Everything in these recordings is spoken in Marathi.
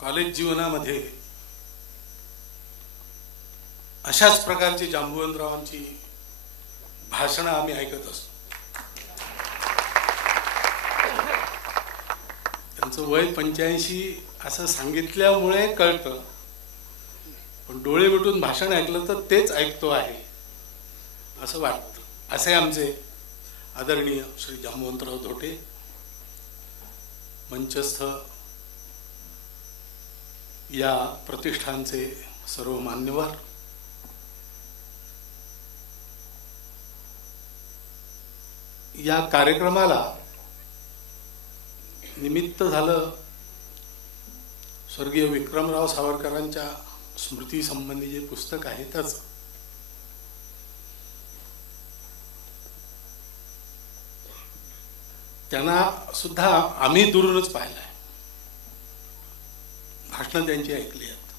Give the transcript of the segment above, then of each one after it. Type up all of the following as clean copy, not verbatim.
कॉलेज जीवनामध्ये अशाच प्रकारची जांबुवंतरावांची भाषणं आम्ही ऐकत असतो. त्यांचं वय 85 असं सांगितल्यामुळे कळतं, पण डोळे मिटून भाषण ऐकलं तर तेच ऐकतो आहे असं वाटतं. असे आमचे आदरणीय श्री जांबुवंतराव धोटे, मंचस्थ या प्रतिष्ठानचे सर्व मान्यवर, या कार्यक्रमाला निमित्त झालं स्वर्गीय विक्रमराव सावरकरांच्या स्मृती संबंधी जे पुस्तक आहे त्याच. त्यांना सुद्धा आम्ही दुरूनच पाहिलंय, भाषणं त्यांची ऐकली आहेत,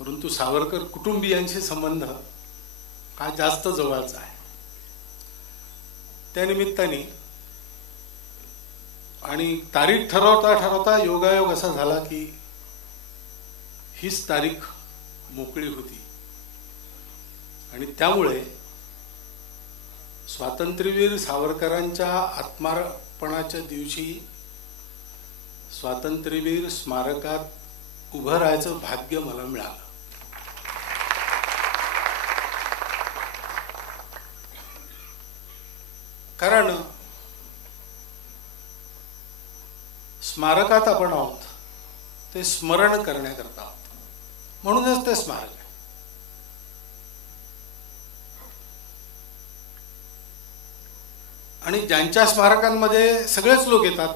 परंतु सावरकर कुटुंबियांशी संबंध हा जास्त जवळचा आहे. त्या निमित्ताने आणि तारीख ठरवता ठरवता योगायोग असा झाला की हीच तारीख मोकळी होती आणि त्यामुळे स्वातंत्र्यवीर सावरकरांच्या आत्मार्पणाच्या दिवशी स्वातंत्र्यवीर स्मारकात उभं राहायचं भाग्य मला मिळालं. कारण स्मारकात आपण आहोत ते स्मरण करण्याकरता आहोत, म्हणूनच ते स्मारक आहे. आणि ज्यांच्या स्मारकांमध्ये सगळेच लोक येतात,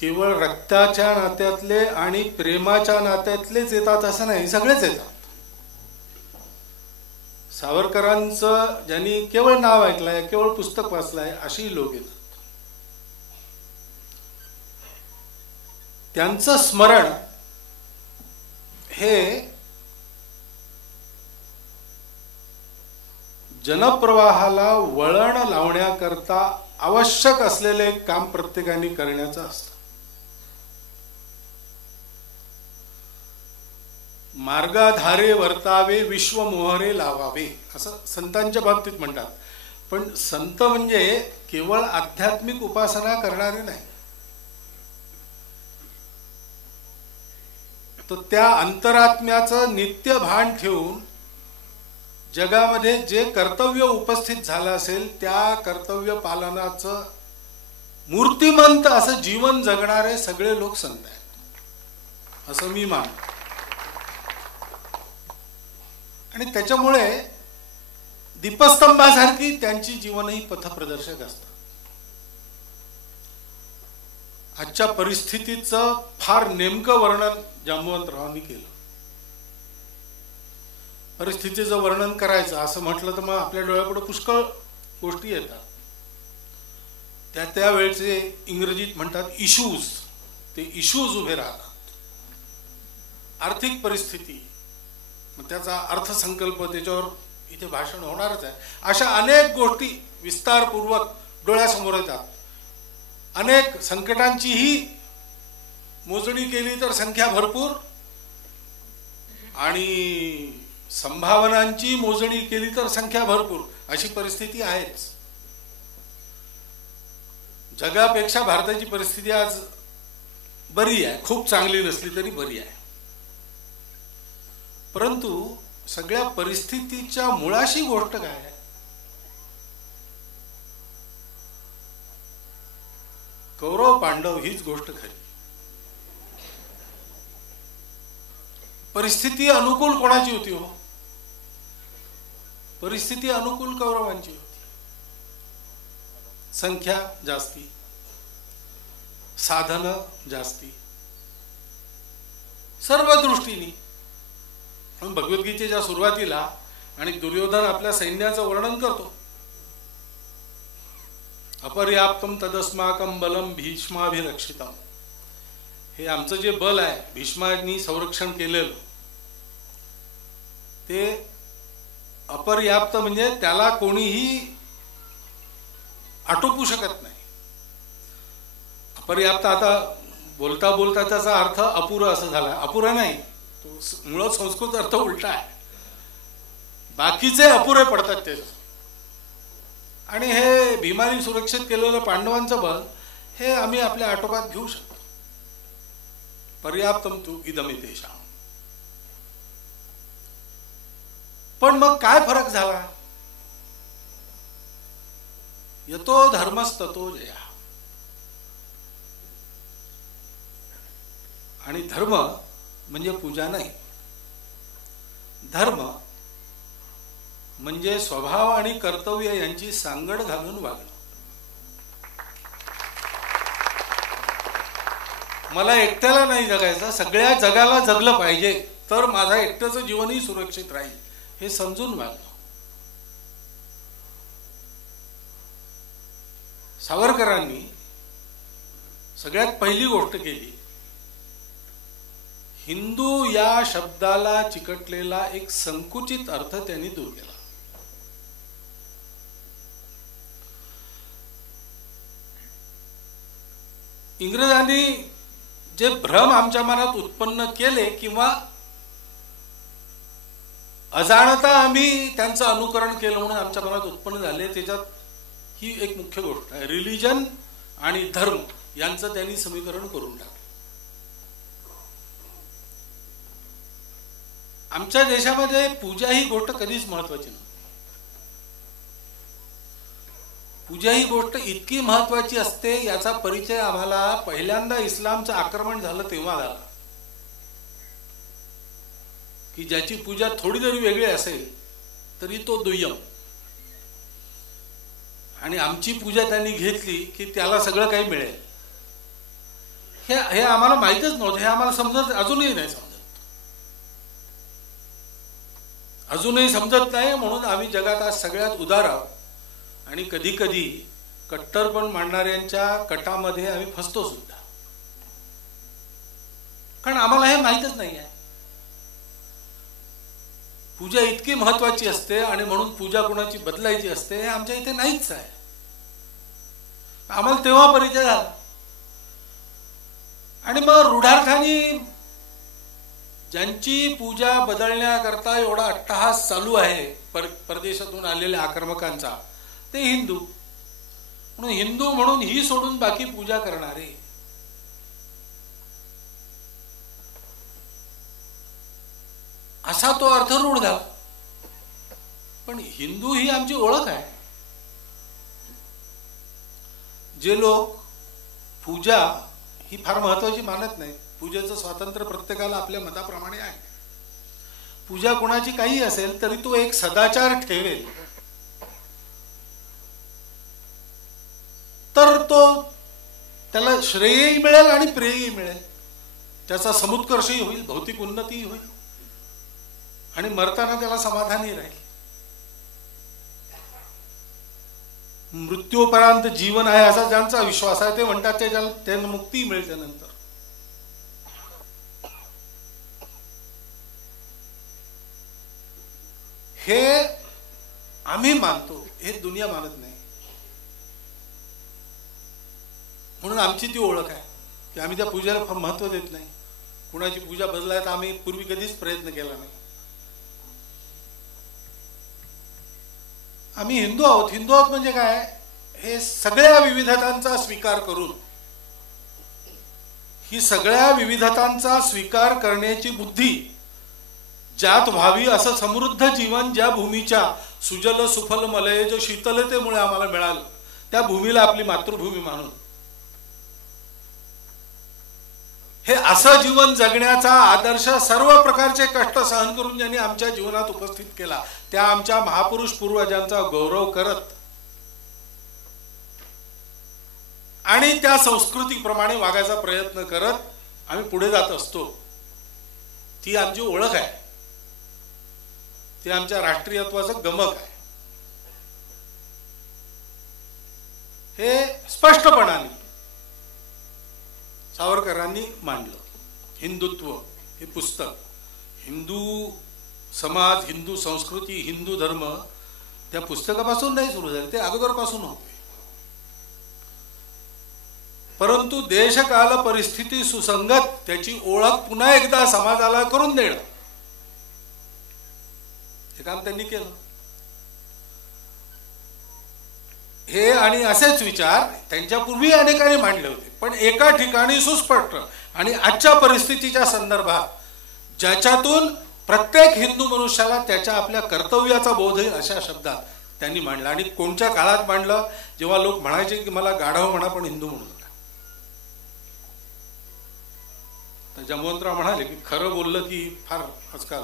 केवळ रक्ताच्या नात्यातले आणि प्रेमाच्या नात्यातलेच येतात असं नाही, सगळेच येतात. सावरकरांचं ज्यांनी केवळ नाव ऐकलंय, केवळ पुस्तक वाचलंय अशी लोक येतात. त्यांचं स्मरण हे जनप्रवाहाला वळण लावण्याकरता आवश्यक असलेले काम प्रत्येकाने करण्याचं असतं. मार्गाधारे वर्तावे विश्व मोहरे लावावे असं संतांच्या बाबतीत म्हणतात. पण संत म्हणजे केवळ आध्यात्मिक उपासना करणारे नाही, तर त्या अंतरात्म्याचं नित्य भान ठेवून जगामध्ये जे कर्तव्य उपस्थित झालं असेल त्या कर्तव्य पालनाचं मूर्तिमंत असं जीवन जगणारे सगळे लोक संत आहेत असं मी मानतो. आणि त्याच्यामुळे दीपस्तंभासारखी त्यांची जीवनही पथप्रदर्शक असतात. आजच्या परिस्थितीचं फार नेमकं वर्णन जांबुवंतरावांनी केलं. परिस्थितीचं वर्णन करायचं असं म्हटलं तर मग आपल्या डोळ्यापुढे पुष्कळ गोष्टी येतात. त्या वेळचे इंग्रजीत म्हणतात इश्यूज, ते इश्यूज उभे राहतात. आर्थिक परिस्थिती, मग त्याचा अर्थसंकल्प, त्याच्यावर इथे भाषण होणारच आहे. अशा अनेक गोष्टी विस्तारपूर्वक डोळ्यासमोर येतात. अनेक संकटांचीही मोजणी केली तर संख्या भरपूर आणि संभावनांची मोजणी केली तर संख्या भरपूर अशी परिस्थिती आहेच. जगापेक्षा भारताची परिस्थिती आज बरी आहे, खूप चांगली नसली तरी बरी आहे. परंतु सगळ्या परिस्थितीच्या मुळाशी गोष्ट काय आहे? कौरव पांडव हीच गोष्ट खरी. परिस्थिती अनुकूल कोणाची होती हो? परिस्थिती अनुकूल कौरवांची होती. संख्या जास्ती, साधन जास्ती, सर्व दृष्टीने. म्हणून भगवद्गीतेच्या सुरुवातीला आणि दुर्योधन आपल्या सैन्याचं वर्णन करतो. अपर्याप्तम तदस्माकम बलम भीष्माभिरक्षितम. हे आमचं जे बल आहे, भीष्मांनी संरक्षण केलेलं, ते अपर्याप्त म्हणजे त्याला कोणीही आटोपू शकत नाही. पर्याप्त आता बोलता बोलता त्याचा अर्थ अपुरा असं झाला. अपुरा नाही, तो मूळ संस्कृत अर्थ उलटा आहे. बाकीचे अपुरे पडतात ते. आणि हे भीमानी सुरक्षित केलेलं पांडवांचं बल हे आम्ही आपल्या आटोपात घेऊ शकतो. पर्याप्तम तू इदमितेषाम. पण मग काय फरक झाला? यतो धर्मस्ततो जया. आणि धर्म म्हणजे पूजा नाही. धर्म म्हणजे स्वभाव आणि कर्तव्य यांची सांगड घालून वागणं. मला एकट्याला नाही जगायचं, सगळ्या जगाला जगलं पाहिजे, तर माझा एकट्याचं जीवनही सुरक्षित राहील हे समजून वागणं. सावरकरांनी सगळ्यात पहिली गोष्ट केली, हिंदू या शब्दाला चिकटलेला एक संकुचित अर्थ त्यांनी दूर केला. इंग्रजांनी जे भ्रम आमच्या मनात उत्पन्न केले किंवा अजाणता आम्ही त्यांचं अनुकरण केलं म्हणून आमच्या मनात उत्पन्न झाले, त्याच्यात ही एक मुख्य गोष्ट आहे. रिलिजन आणि धर्म यांचं त्यांनी समीकरण करून टाकलं. आमच्या देशामध्ये पूजा ही गोष्ट कधीच महत्वाची नव्हती. पूजा ही गोष्ट इतकी महत्वाची असते याचा परिचय आम्हाला पहिल्यांदा इस्लामचं आक्रमण झालं तेव्हा झाला, की ज्याची पूजा थोडी जरी वेगळी असेल तरी तो दुय्यम. आणि आमची पूजा त्यांनी घेतली की त्याला सगळं काही मिळेल. हे आम्हाला माहीतच नव्हतं. हे आम्हाला समजत, अजूनही नाही समजत. अजूनही समजत नाही म्हणून आम्ही जगात आज सगळ्यात उदार आहोत. आणि कधी कधी कट्टरपण मांडणाऱ्यांच्या कटामध्ये आम्ही फसतो सुद्धा, कारण आम्हाला हे माहीतच नाही आहे. पूजा इतकी महत्वाची असते आणि म्हणून पूजा कोणाची बदलायची असते हे आमच्या इथे नाहीच आहे. आम्हाला तेव्हा परिचय झाला. आणि मग रूढार्थाने ज्यांची पूजा बदलण्याकरता एवढा अट्टहास चालू आहे परदेशातून आलेल्या आक्रमकांचा, ते हिंदू. म्हणून हिंदू म्हणून ही सोडून बाकी पूजा करणारे. असा तो अर्थ रूढ झाला. पण हिंदू ही आमची ओळख आहे. जे लोक पूजा ही फार महत्वाची मानत नाही, पूजेचं स्वातंत्र्य प्रत्येकाला आपल्या मताप्रमाणे आहे. पूजा कोणाची काही असेल तरी तो एक सदाचार ठेवेल तर तो त्याला श्रेयही मिळेल आणि प्रेयही मिळेल. त्याचा समुत्कर्षही होईल, भौतिक उन्नतीही होईल आणि मरताना त्याला समाधानी राहील. मृत्यूपर्यंत जीवन आहे असा ज्यांचा विश्वास आहे ते म्हणतात त्यांना मुक्ती मिळते नंतर. हे आम्ही मानतो, हे दुनिया मानत नाही. म्हणून आमची ती ओळख आहे की आम्ही त्या पूजेला फार महत्व देत नाही. कुणाची पूजा बदलायचा आम्ही पूर्वी कधीच प्रयत्न केला नाही. आम्ही हिंदू आहोत. हिंदू आहोत म्हणजे काय, हे सगळ्या विविधतांचा स्वीकार करून, ही सगळ्या विविधतांचा स्वीकार करण्याची बुद्धी ज्यात व्हावी असं समृद्ध जीवन ज्या भूमीच्या सुजल सुफल मलयज शीतलतेमुळे आम्हाला मिळालं, त्या भूमीला आपली मातृभूमी मानून हे असं जीवन जगण्याचा आदर्श सर्व प्रकारचे कष्ट सहन करून ज्यांनी आमच्या जीवनात उपस्थित केला, त्या आमच्या महापुरुष पूर्वजांचा गौरव करत आणि त्या संस्कृतीप्रमाणे वागायचा प्रयत्न करत आम्ही पुढे जात असतो. ती आमची ओळख आहे, ती आमच्या राष्ट्रीयत्वाचं गमक आहे. हे स्पष्टपणाने सावरकरांनी मांडलं. हिंदुत्व हे पुस्तक हिंदू समाज, हिंदू संस्कृती, हिंदू धर्म त्या पुस्तकापासून नाही सुरू झाले, ते अगोदरपासून होते. परंतु देशकाल परिस्थिती सुसंगत त्याची ओळख पुन्हा एकदा समाजाला करून देणं, हे काम त्यांनी केलं. हे आणि असेच विचार त्यांच्यापूर्वी अनेकांनी मांडले होते, पण एका ठिकाणी सुस्पष्ट आणि आजच्या परिस्थितीच्या संदर्भात ज्याच्यातून प्रत्येक हिंदू मनुष्याला त्याच्या आपल्या कर्तव्याचा बोध होईल अशा शब्दात त्यांनी मांडलं. आणि कोणत्या काळात मांडलं? जेव्हा लोक म्हणायचे की मला गाढव म्हणा पण हिंदू म्हणू नका. तर जमवंतराव म्हणाले की खरं बोललं की फार आजकाल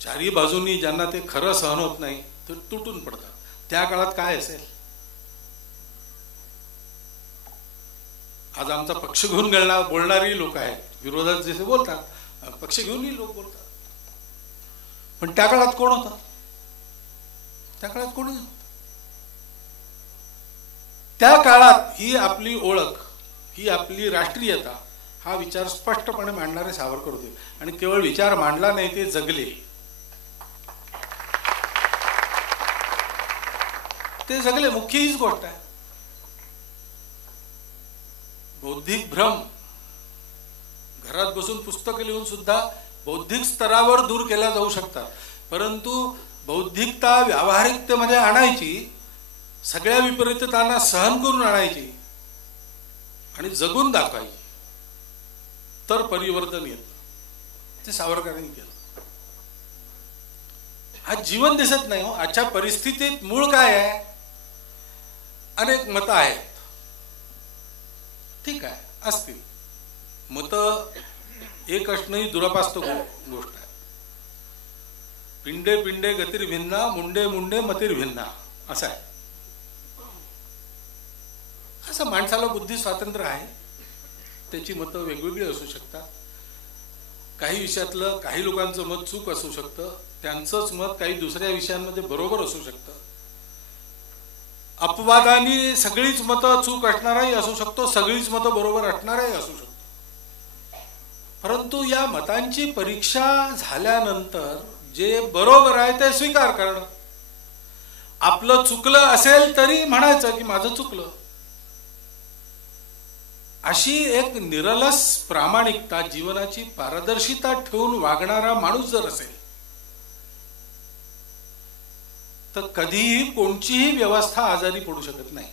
चारही बाजूंनी ज्यांना ते खरं सहन होत नाही ते तुटून पडतात. त्या काळात काय असेल? आज आमचा पक्ष घेऊन बोलणारी लोक आहेत, विरोधात जसे बोलतात पक्ष घेऊनही लोक बोलतात, पण त्या काळात कोण होता? त्या काळात कोणी? त्या काळात ही आपली ओळख, ही आपली राष्ट्रीयता हा विचार स्पष्टपणे मांडणारे सावरकर होते. आणि केवळ विचार मांडला नाही, ते जगले. ते जगले, मुख्य हीच गोष्ट आहे. बौद्धिक भ्रम घरात बसून पुस्तकं लिहून सुद्धा बौद्धिक स्तरावर दूर केल्या जाऊ शकतात, परंतु बौद्धिकता व्यावहारिकतेमध्ये आणायची, सगळ्या विपरीततांना सहन करून आणायची आणि जगून दाखवायची, तर परिवर्तन येतं. ते सावरकरांनी केलं. आज जीवन दिसत नाही हो. आजच्या परिस्थितीत मूळ काय आहे? अनेक मतं आहेत, ठीक आहे, असतील. मतं एक असणं ही दुरापास्त गोष्ट आहे. पिंडे पिंडे गतिर्भिन्ना, मुंडे मुंडे मतिर्भिन्ना असं आहे. असं माणसाला बुद्धी स्वातंत्र्य आहे, त्याची मतं वेगवेगळी असू शकतात. काही विषयातलं काही लोकांचं मत चूक असू शकतं, त्यांचंच मत काही दुसऱ्या विषयांमध्ये बरोबर असू शकतं. अपवादाने सगळीच मतं चूक असणारही असू शकतो, सगळीच मतं बरोबर असणारही असू शकतो. परंतु या मतांची परीक्षा झाल्यानंतर जे बरोबर आहे ते स्वीकार करणं. आपलं चुकलं असेल तरी म्हणायचं की माझं चुकलं. अशी एक निरलस प्रामाणिकता, जीवनाची पारदर्शिता ठेवून वागणारा माणूस जर असेल तर कधीही कोणतीही व्यवस्था आजारी पडू शकत नाही.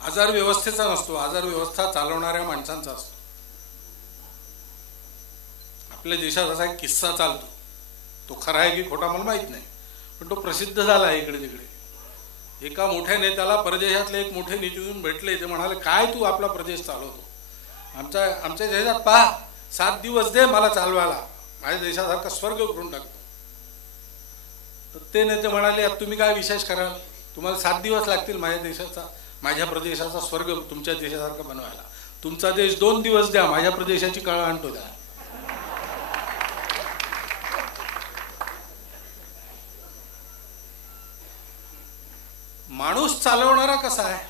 आजार व्यवस्थेचा नसतो, आजार व्यवस्था चालवणाऱ्या माणसांचा असतो. आपल्या देशात असा एक किस्सा चालतो, तो खरा आहे की खोटा मला माहित नाही, पण तो प्रसिद्ध झाला आहे इकडे तिकडे. एका मोठ्या नेत्याला परदेशातले एक मोठे नेते येऊन भेटले. ते म्हणाले, काय तू आपला प्रदेश चालवतो? आमच्या देशात पहा, 7 दिवस दे मला चालवायला, माझ्या देशासारखा स्वर्ग करून टाकतो. तर ते नेते म्हणाले, तुम्ही काय विशेष कराल? तुम्हाला 7 दिवस लागतील माझ्या प्रदेशाचा स्वर्ग तुमच्या देशासारखा बनवायला. तुमचा देश 2 दिवस द्या, माझ्या प्रदेशाची कळ आणतो द्या. माणूस चालवणारा कसा आहे?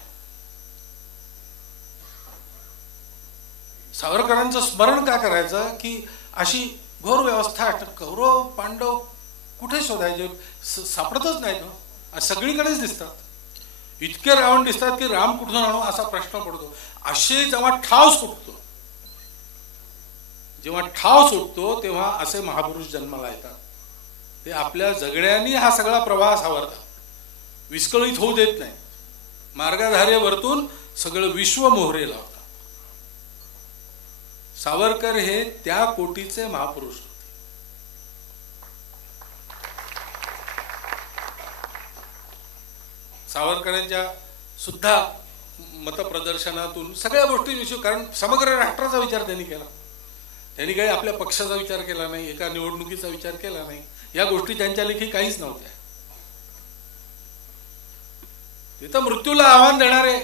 सावरकरांचं स्मरण का करायचं की अशी घोर व्यवस्था, कौरव पांडव कुठे शोधायचे? सापडतच नाहीत. सगळीकडेच दिसतात. इतके रावण दिसतात की राम कुठून आणू असा प्रश्न पडतो. असे जेव्हा ठाव सुटतो तेव्हा असे महापुरुष जन्माला येतात. ते आपल्या जगण्याने हा सगळा प्रवाह सावरतात, विस्कळीत होऊ देत नाही. मार्गाधारेवरतून सगळं विश्व मोहरे लावतात. सावरकर हे त्या कोटीचे महापुरुष होते. सावरकरांच्या सुद्धा मतप्रदर्शनातून सगळ्या गोष्टींविषयी, कारण समग्र राष्ट्राचा विचार त्यांनी केला. त्यांनी काही आपल्या पक्षाचा विचार केला नाही, एका निवडणुकीचा विचार केला नाही. या गोष्टी त्यांच्या लेखी काहीच नव्हत्या. ते तर मृत्यूला आव्हान देणारे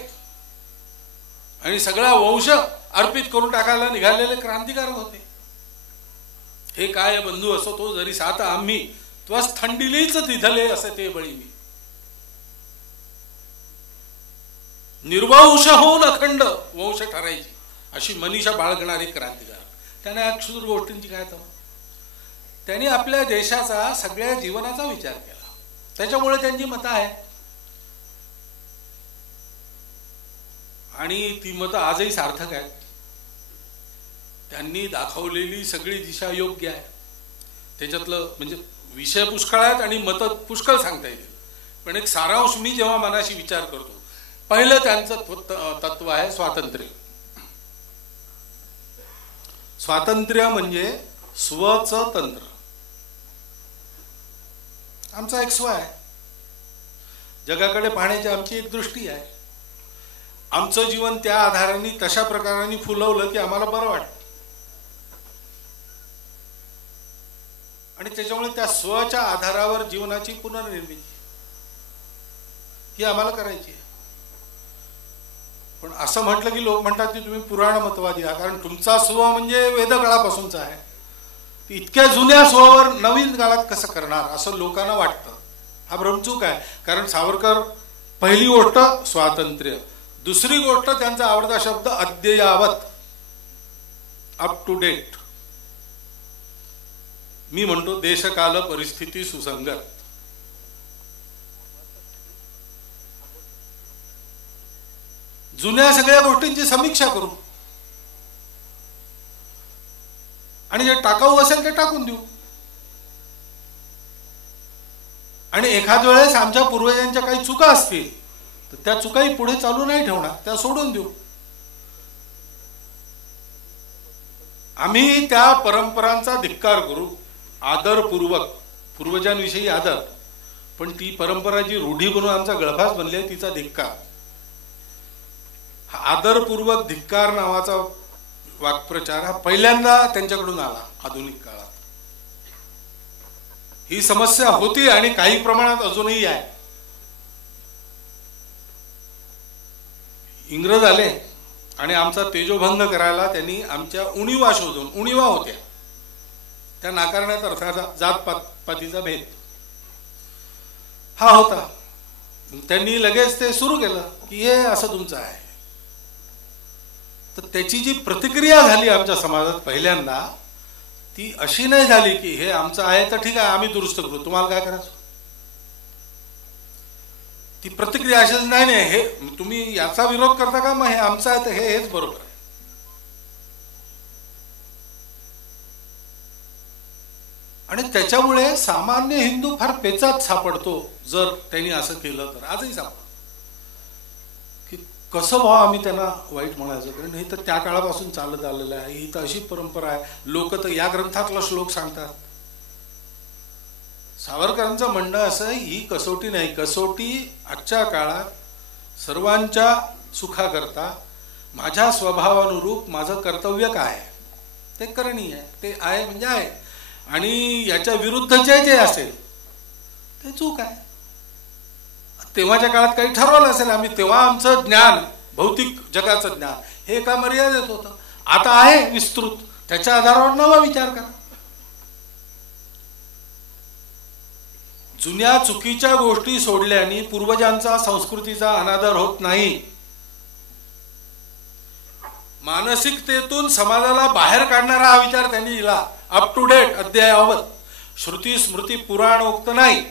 आणि सगळा वंश अर्पित करून टाकायला निघालेले क्रांतिकारक होते. हे काय बंधू असो तो जरी सात आम्ही त्वस थंडिलीच तिथले असे ते बळीनी. निर्वंश होऊन अखंड वंश ठरायची अशी मनीषा बाळगणारे क्रांतिकारक. त्याने या क्षुद्र गोष्टींची काय तर त्यांनी आपल्या देशाचा सगळ्या जीवनाचा विचार केला. त्याच्यामुळे त्यांची मतं आहेत. आणि ती मतं आजही सार्थक आहेत. त्यांनी दाखवलेली सगळी दिशा योग्य आहे. त्याच्यातलं म्हणजे विषय पुष्कळ आहेत आणि मतं पुष्कळ सांगता येईल. पण एक सारांश मी जेव्हा मनाशी विचार करतो, पहिलं त्यांचं तत्व आहे स्वातंत्र्य. स्वातंत्र्य म्हणजे स्वचं तंत्र. आमचा एक स्व आहे. जगाकडे पाहण्याची आमची एक दृष्टी आहे. आमचं जीवन त्या आधाराने तशा प्रकाराने फुलवलं की आम्हाला बरं वाटतं. आणि त्याच्यामुळे त्या स्वच्या आधारावर जीवनाची पुनर्निर्मिती ही आम्हाला करायची आहे. पण असं म्हटलं की लोक म्हणतात की तुम्ही पुराण मतवादी आहात, कारण तुमचा स्व म्हणजे वेदकाळापासूनचा आहे. इतक्या जुन्या स्ववर नवीन काळात कसं करणार असं लोकांना वाटतं. हा भ्रमचूक आहे. कारण सावरकर पहिली गोष्ट स्वातंत्र्य, दुसरी गोष्ट त्यांचा आवडता शब्द अद्ययावत, अप टू डेट. मी म्हणतो देशकाल परिस्थिती सुसंगत. जुन्या सगळ्या गोष्टींची समीक्षा करू आणि जे टाकाऊ असेल ते टाकून देऊ. आणि एखाद वेळेस आमच्या पूर्वजांच्या काही चुका असतील तर त्या चुकाही पुढे चालू नाही ठेवणार, त्या सोडून देऊ. आम्ही त्या परंपरांचा धिक्कार करू आदरपूर्वक, पूर्वजांविषयी आदर. पण ती परंपरा जी रूढी बनून आमचा गळफास बनली आहे तिचा धिक्कार. हा आदरपूर्वक धिक्कार नावाचा वाक्प्रचार हा पहिल्यांदा त्यांच्याकडून आला आधुनिक काळात. ही समस्या होती आणि काही प्रमाणात अजूनही आहे. इंग्रज आले आणि आमचा तेजोभंग करायला त्यांनी आमच्या उणीवा शोधून, उणीवा होत्या त्या नाकारण्यात अर्थाचा जातपातीचा भेद हा होता. त्यांनी लगेच ते सुरू केलं की हे असं तुमचं आहे. तर त्याची जी प्रतिक्रिया झाली आमच्या समाजात पहिल्यांदा ती अशी नाही झाली की हे आमचं आहे तर ठीक आहे आम्ही दुरुस्त करू, तुम्हाला काय करायचं. ती प्रतिक्रिया अशीच नाही नाही हे तुम्ही याचा विरोध करता का, मग हे आमचं आहे तर हेच बरोबर आहे. आणि त्याच्यामुळे सामान्य हिंदू फार पेचात सापडतो जर त्यांनी असं केलं तर. आजही सापडतो की कसं व्हा आम्ही त्यांना वाईट म्हणायचं, कारण हे तर त्या काळापासून चालत आलेलं आहे. ही तर अशी परंपरा आहे. लोक तर या ग्रंथातला श्लोक सांगतात. सावरकरांचं म्हणणं असं, ही कसोटी नाही, कसोटी आजच्या काळात सर्वांच्या सुखाकरता माझ्या स्वभावानुरूप माझं कर्तव्य काय आहे ते करणीय आहे. ते आहे म्हणजे आहे आणि याच्या विरुद्ध जे असेल ते चूक आहे. तेव्हाच्या काळात काही ठरवलं असेल आम्ही, तेव्हा आमचं ज्ञान भौतिक जगाचं ज्ञान हे एका मर्यादेत होतं. आता आहे विस्तृत, त्याच्या आधारावर नवा विचार करा. जुन्या चुकीच्या गोष्टी सोडल्याने पूर्वजांचा संस्कृतीचा अनादर होत नाही. मानसिकतेतून समाजाला बाहेर काढणारा हा विचार त्यांनी दिला. अप टू डेट, अद्ययावत, श्रुती स्मृती पुराणोक्त नाही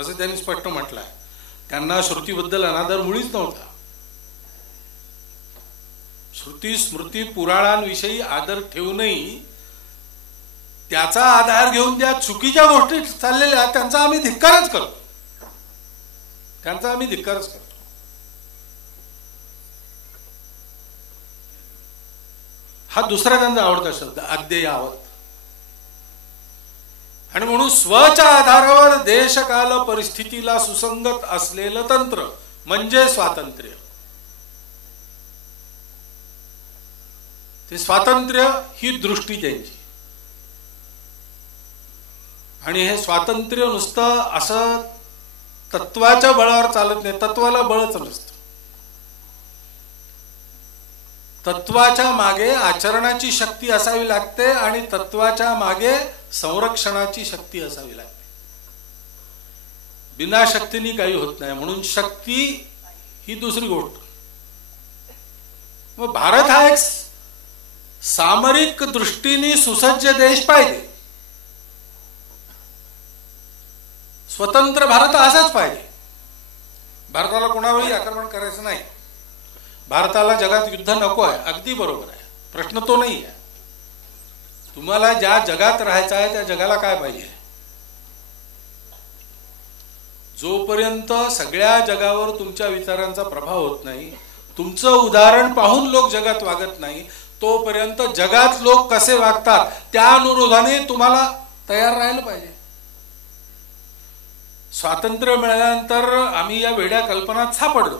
असं त्यांनी स्पष्ट म्हटलंय. त्यांना श्रुतीबद्दल अनादर मुळीच नव्हता. श्रुती स्मृती पुराणांविषयी आदर ठेवूनही त्याचा आधार घेऊन ज्या चुकीच्या गोष्टी चाललेल्या त्यांचा आम्ही धिक्कारच करतो. हा दुसरा त्यांचा आवडता शब्द अद्ययावत. आणि म्हणून स्वच्या आधारावर देशकाल परिस्थितीला सुसंगत असलेलं तंत्र म्हणजे स्वातंत्र्य. ते स्वातंत्र्य ही दृष्टी त्यांची. आणि हे स्वातंत्र्य नुसतं असं तत्वाच्या बळावर चालत नाही. तत्वाला बळच नसतं. तत्वाच्या मागे आचरणाची शक्ती असावी लागते आणि तत्वाच्या मागे संरक्षणाची शक्ती असावी लागते. बिना शक्तीने काही होत नाही. म्हणून शक्ती ही दुसरी गोष्ट. मग भारत हा एक सामरिक दृष्टीने सुसज्ज देश पाहिजे. स्वतंत्र भारत असाच पाहिजे. भारताला कोणावरही आक्रमण करायचं नाही. भारताला जगात युद्ध नको आहे, अगदी बरोबर आहे, प्रश्न तो नाही आहे. तुम्हाला ज्या जगात राहायचं आहे त्या जगाला काय पाहिजे? जोपर्यंत सगळ्या जगावर तुमच्या विचारांचा प्रभाव होत नाही, तुमचं उदाहरण पाहून लोक जगात वागत नाही, तोपर्यंत जगात लोक कसे वागतात त्या अनुरोधाने तुम्हाला तयार राहायला पाहिजे. स्वातंत्र्य मिळाल्यानंतर आम्ही या वेड्या कल्पनात सापडलो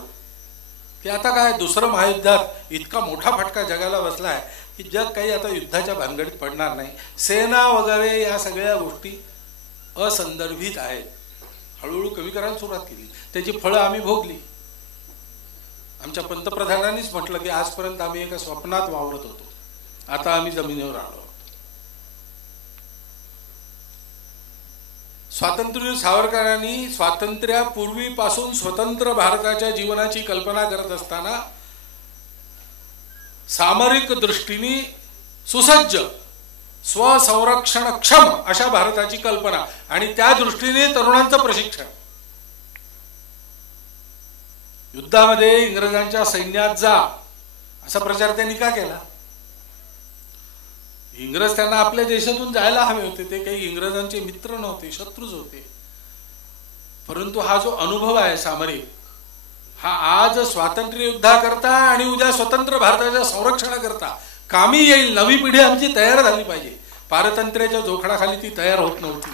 की आता काय दुसरं महायुद्धात इतका मोठा फटका जगाला बसलाय की जग काही आता युद्धाच्या भानगडीत पडणार नाही. सेना वगैरे या सगळ्या गोष्टी असंदर्भित आहेत. हळूहळू कमी करायला सुरुवात केली, त्याची फळं आम्ही भोगली. आमच्या पंतप्रधानांनीच म्हटलं की आजपर्यंत आम्ही एका स्वप्नात वावरत होतो, आता आम्ही जमिनीवर आलो. स्वातंत्र्यवीर सावरकरांनी स्वातंत्र्यापूर्वीपासून स्वतंत्र भारताच्या जीवनाची कल्पना करत असताना सामरिक दृष्टीने सुसज्ज स्वसंरक्षणक्षम अशा भारताची कल्पना आणि त्या दृष्टीने तरुणांचं प्रशिक्षण. युद्धामध्ये इंग्रजांच्या सैन्यात जा असा प्रचार त्यांनी का केला? इंग्रज त्यांना आपल्या देशातून जायला हवे होते, ते काही इंग्रजांचे मित्र नव्हते, शत्रूच होते. परंतु हा जो अनुभव आहे सामरिक, हा आज स्वातंत्र्य युद्धाकरता आणि उद्या स्वतंत्र भारताच्या संरक्षणाकरता कामी येईल. नवी पिढी आमची तयार झाली पाहिजे. पारतंत्र्याच्या जोखडाखाली ती तयार होत नव्हती.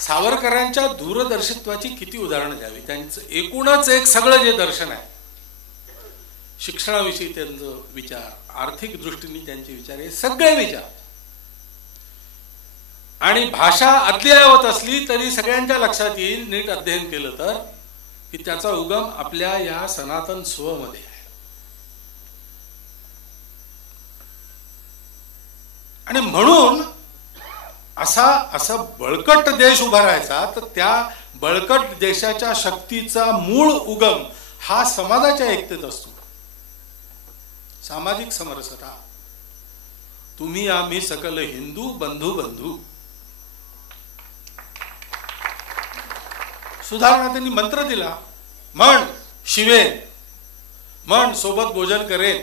सावरकरांच्या दूरदर्शित्वाची किती उदाहरणं द्यावी. त्यांचं एकूणच एक सगळं जे दर्शन आहे, शिक्षणाविषयी त्यांचं विचार, आर्थिक दृष्टीने त्यांचे विचार, हे सगळे विचार, आणि भाषा अद्ययावत असली तरी सगळ्यांच्या लक्षात येईल नीट अध्ययन केलं तर की त्याचा उगम आपल्या या सनातन स्वमध्ये आहे. आणि म्हणून असा बळकट देश उभा राहायचा तर त्या बळकट देशाच्या शक्तीचा मूळ उगम हा समाजाच्या एकतेत असतो. सामाजिक समरसता. तुम्ही आम्ही सकल हिंदू बंधू बंधू. सुधारणा त्यांनी मंत्र दिला, म्हण शिवेन, म्हण सोबत भोजन करेन,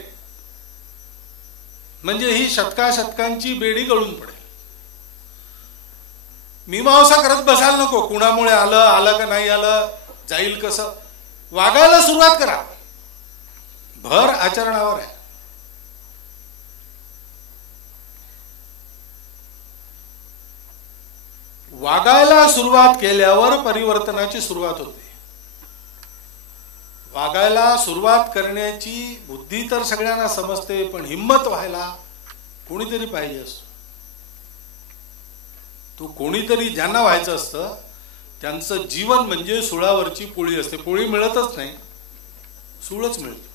म्हणजे ही शतकाशतकांची बेडी गळून पडेल. मीमांसा करत बसायला नको, कुणामुळे आलं का नाही आलं, जाईल कसं. वागायला सुरुवात करा. भर आचरणावर आहे. वागायला सुरुवात केल्यावर परिवर्तनाची सुरुवात होते. वागायला सुरुवात करण्याची बुद्धी तर सगळ्यांना समजते, पण हिम्मत व्हायला कोणीतरी पाहिजे असतो. तो कोणीतरी ज्यांना व्हायचं असतं त्यांचं जीवन म्हणजे सुळावरची पोळी असते. पोळी मिळतच नाही, सूळच मिळते.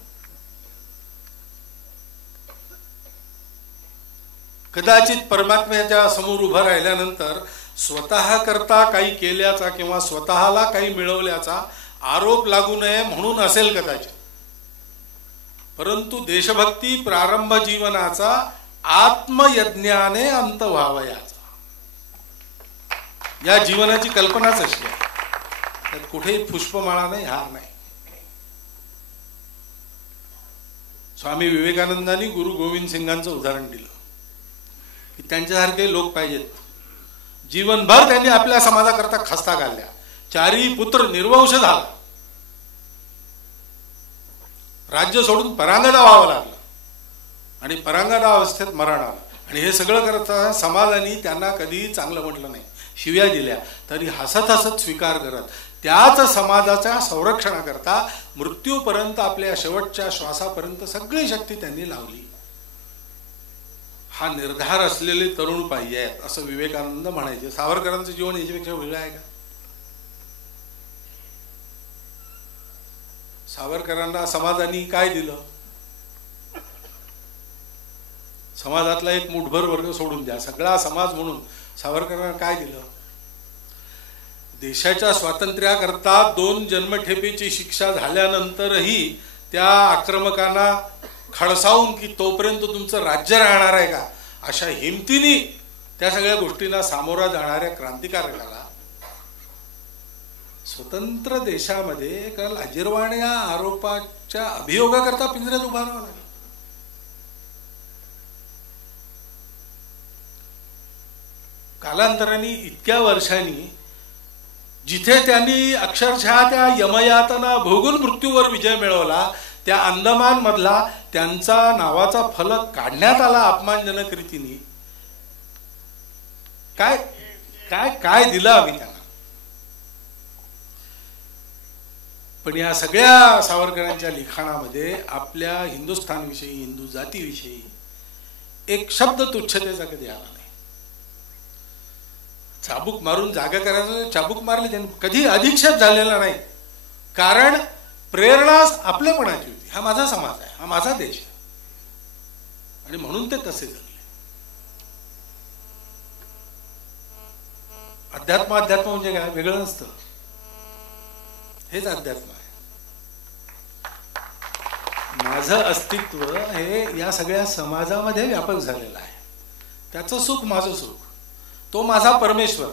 कदाचित परमात्म्याच्या समोर उभं राहिल्यानंतर स्वतः करता काही केल्याचा किंवा स्वतःला काही मिळवल्याचा आरोप लागू नये म्हणून असेल कदाचित. परंतु देशभक्ती प्रारंभ जीवनाचा आत्मयज्ञाने अंत व्हावयाचा, या जीवनाची कल्पनाच अशी आहे. त्यात कुठेही पुष्पमाळा नाही, हार नाही. स्वामी विवेकानंदांनी गुरु गोविंद सिंगांचं उदाहरण दिलं की त्यांच्यासारखे लोक पाहिजेत. जीवनभर त्यांनी आपल्या समाजाकरता खस्ता घालल्या. चारी पुत्र निर्वंश झाला, राज्य सोडून परांगदा व्हावं लागलं आणि परांगदा अवस्थेत मरण आलं. आणि हे सगळं करता समाजाने त्यांना कधीही चांगलं म्हटलं नाही, शिव्या दिल्या तरी हसत हसत स्वीकार करत त्याच समाजाच्या संरक्षणाकरता मृत्यूपर्यंत, आपल्या शेवटच्या श्वासापर्यंत सगळी शक्ती त्यांनी लावली. हा निर्धार असलेले तरुण पाहिजे असं विवेकानंद म्हणायचे. सावरकरांचं जीवन याच्यापेक्षा वेगळं आहे का? सावरकरांना समाजाने काय दिलं? समाजातला एक मुठभर वर्ग सोडून द्या, सगळा समाज म्हणून सावरकरांना काय दिलं? देशाच्या स्वातंत्र्याकरता 2 जन्मठेपेची शिक्षा झाल्यानंतरही त्या आक्रमकांना खडसावून की तोपर्यंत तुमचं राज्य राहणार आहे का अशा हिमतीने त्या सगळ्या गोष्टींना सामोरा जाणाऱ्या क्रांतिकारकाला स्वतंत्र देशामध्ये काल लाजिरवाण या आरोपाच्या अभियोगाकरता पिंजऱ्यात उभा राहावं लागेल. कालांतराने इतक्या वर्षांनी जिथे त्यांनी अक्षरशः त्या यमयातना भोगून मृत्यूवर विजय मिळवला, त्या अंदमान मधला त्यांचा नावाचा फलक काढण्यात आला अपमानजनक रीतीने. काय काय काय दिलं आम्ही त्यांना. पण या सगळ्या सावरकरांच्या लिखाणामध्ये आपल्या हिंदुस्थानविषयी, हिंदू जातीविषयी एक शब्द तुच्छतेचा कधी आला नाही. चाबूक मारून जागा करायचं, चाबूक मारले त्यांनी, कधी अधिक्षेप झालेला नाही. कारण प्रेरणा आपलेपणाची होती. हा माझा समाज आहे, हा माझा देश आहे, आणि म्हणून ते तसे जगले. अध्यात्म अध्यात्म म्हणजे काय, वेगळं नसतं. हेच अध्यात्म आहे. माझं अस्तित्व हे या सगळ्या समाजामध्ये व्यापक झालेलं आहे. त्याचं सुख माझं सुख, तो माझा परमेश्वर,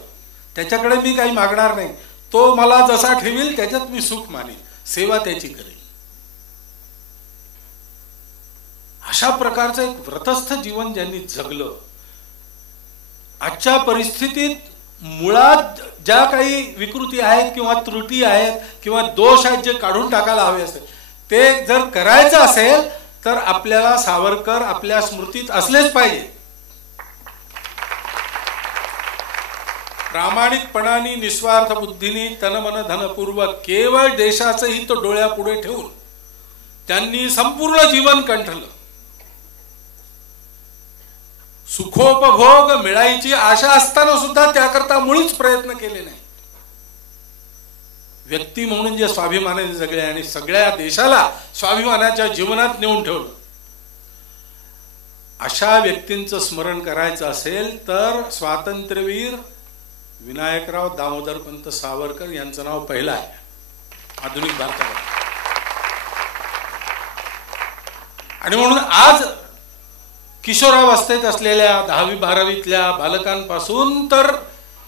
त्याच्याकडे मी काही मागणार नाही. तो मला जसा ठेवील त्याच्यात मी सुख मानेन, सेवा त्याची करेल. अशा प्रकारचं एक व्रतस्थ जीवन ज्यांनी जगलं, आजच्या परिस्थितीत मुळात ज्या काही विकृती आहेत किंवा त्रुटी आहेत किंवा दोष आहेत जे काढून टाकायला हवे असते, ते जर करायचं असेल तर आपल्याला सावरकर आपल्या स्मृतीत असलेच पाहिजे. प्रामाणिकपणाने, निस्वार्थ बुद्धीने, तनमन धनपूर्वक केवळ देशाचं हित डोळ्यापुढे ठेवून त्यांनी संपूर्ण जीवन कंठलं. सुखोपभोग मिळायची आशा असताना सुद्धा त्याकरता मुळीच प्रयत्न केले नाही. व्यक्ती म्हणून जे स्वाभिमानाने जगले आणि सगळ्या देशाला स्वाभिमानाच्या जीवनात नेऊन ठेवलं, अशा व्यक्तींचं स्मरण करायचं असेल तर स्वातंत्र्यवीर विनायकराव दामोदरपंत सावरकर यांचं नाव पहिलं आहे आधुनिक भारतात. आणि म्हणून आज किशोरावस्थेत असलेल्या 10वी-12वीतल्या बालकांपासून तर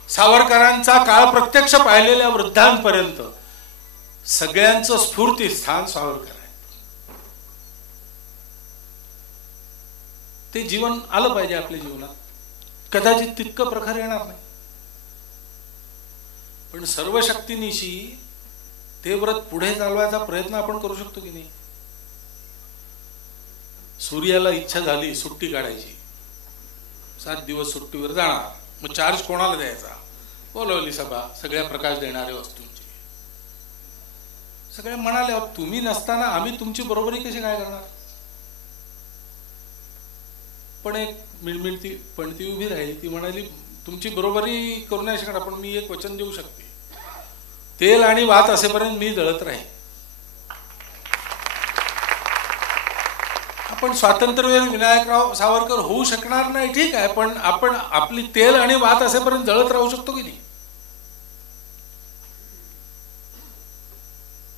सावरकरांचा काळ प्रत्यक्ष पाहिलेल्या वृद्धांपर्यंत सगळ्यांचं स्फूर्तीस्थान सावरकर आहे. ते जीवन आलं पाहिजे आपल्या जीवनात. कदाचित तितकं प्रखर येणार नाही, पण सर्व शक्तीनिशी ते व्रत पुढे चालवायचा प्रयत्न आपण करू शकतो की नाही. सूर्याला इच्छा झाली सुट्टी काढायची, 7 दिवस सुट्टीवर जाणार, मग चार्ज कोणाला द्यायचा, बोलवली सभा सगळ्या प्रकाश देणाऱ्या वस्तूंची. सगळे म्हणाले तुम्ही नसताना आम्ही तुमची बरोबरी कशी काय करणार. पण एक मिळमिळती पणती उभी राहिली, ती म्हणाली तुमची बरोबरी करू नाही शकणार, पण मी एक वचन देऊ शकते, तेल आणि वात असेपर्यंत मी जळत राहीन. आपण स्वातंत्र्यवीर विनायकराव सावरकर होऊ शकणार नाही, ठीक आहे, पण आपण आपली तेल आणि वात असेपर्यंत जळत राहू शकतो की नाही.